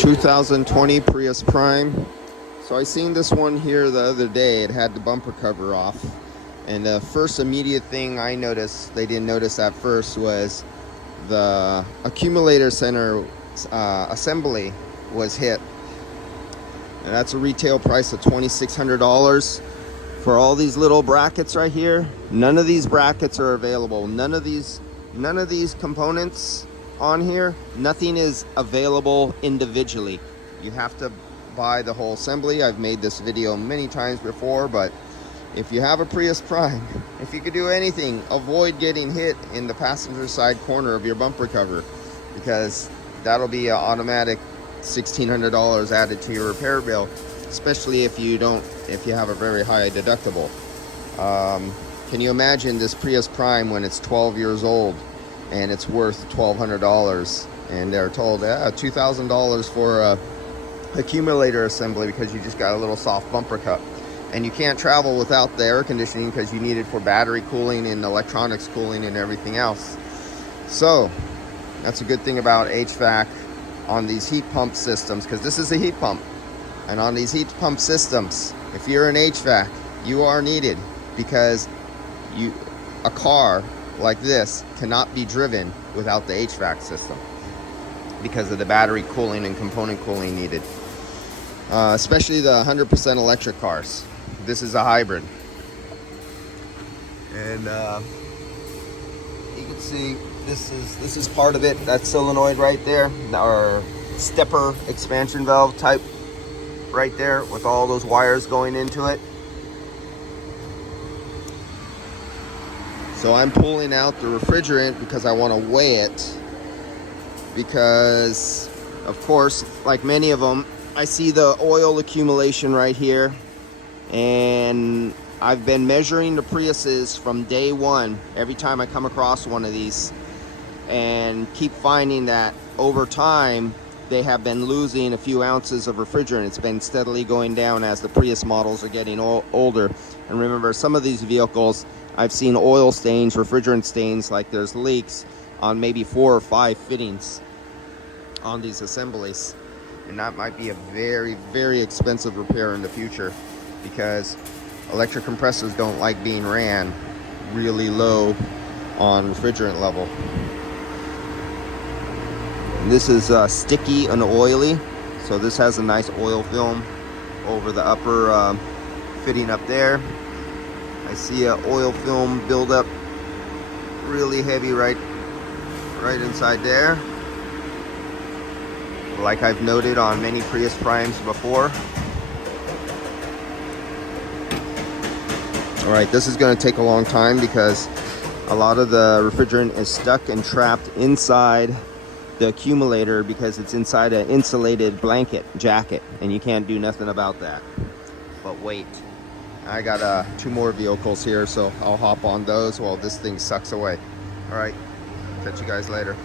2020 Prius Prime. So I seen this one here the other day. It had the bumper cover off, and the first immediate thing I noticed, they didn't notice at first, was the accumulator center assembly was hit, and that's a retail price of $2,600 for all these little brackets right here. None of these brackets are available. None of these components on here, nothing is available individually. You have to buy the whole assembly. I've made this video many times before, but if you have a Prius Prime, if you could do anything, avoid getting hit in the passenger side corner of your bumper cover, because that'll be an automatic $1,600 added to your repair bill, especially if you have a very high deductible. Can you imagine this Prius Prime when it's 12 years old and it's worth $1,200, and they're told $2,000 for a accumulator assembly because you just got a little soft bumper cup, and you can't travel without the air conditioning because you need it for battery cooling and electronics cooling and everything else. So that's a good thing about HVAC on these heat pump systems, because this is a heat pump, and on these heat pump systems, if you're an HVAC, you are needed, because a car like this cannot be driven without the HVAC system because of the battery cooling and component cooling needed, especially the 100% electric cars. This is a hybrid, and you can see this is part of it. That solenoid right there, our stepper expansion valve type right there, with all those wires going into it. So I'm pulling out the refrigerant because I want to weigh it, because of course, like many of them, I see the oil accumulation right here, and I've been measuring the Priuses from day one every time I come across one of these, and keep finding that over time they have been losing a few ounces of refrigerant. It's been steadily going down as the Prius models are getting older. And remember, some of these vehicles, I've seen oil stains, refrigerant stains, like there's leaks on maybe 4 or 5 fittings on these assemblies. And that might be a very, very expensive repair in the future, because electric compressors don't like being ran really low on refrigerant level. And this is sticky and oily, so this has a nice oil film over the upper fitting up there. I see a oil film buildup really heavy right inside there, like I've noted on many Prius Primes before. Alright, this is going to take a long time because a lot of the refrigerant is stuck and trapped inside the accumulator, because it's inside an insulated blanket jacket, and you can't do nothing about that. But wait, I got 2 more vehicles here, so I'll hop on those while this thing sucks away. Alright, catch you guys later.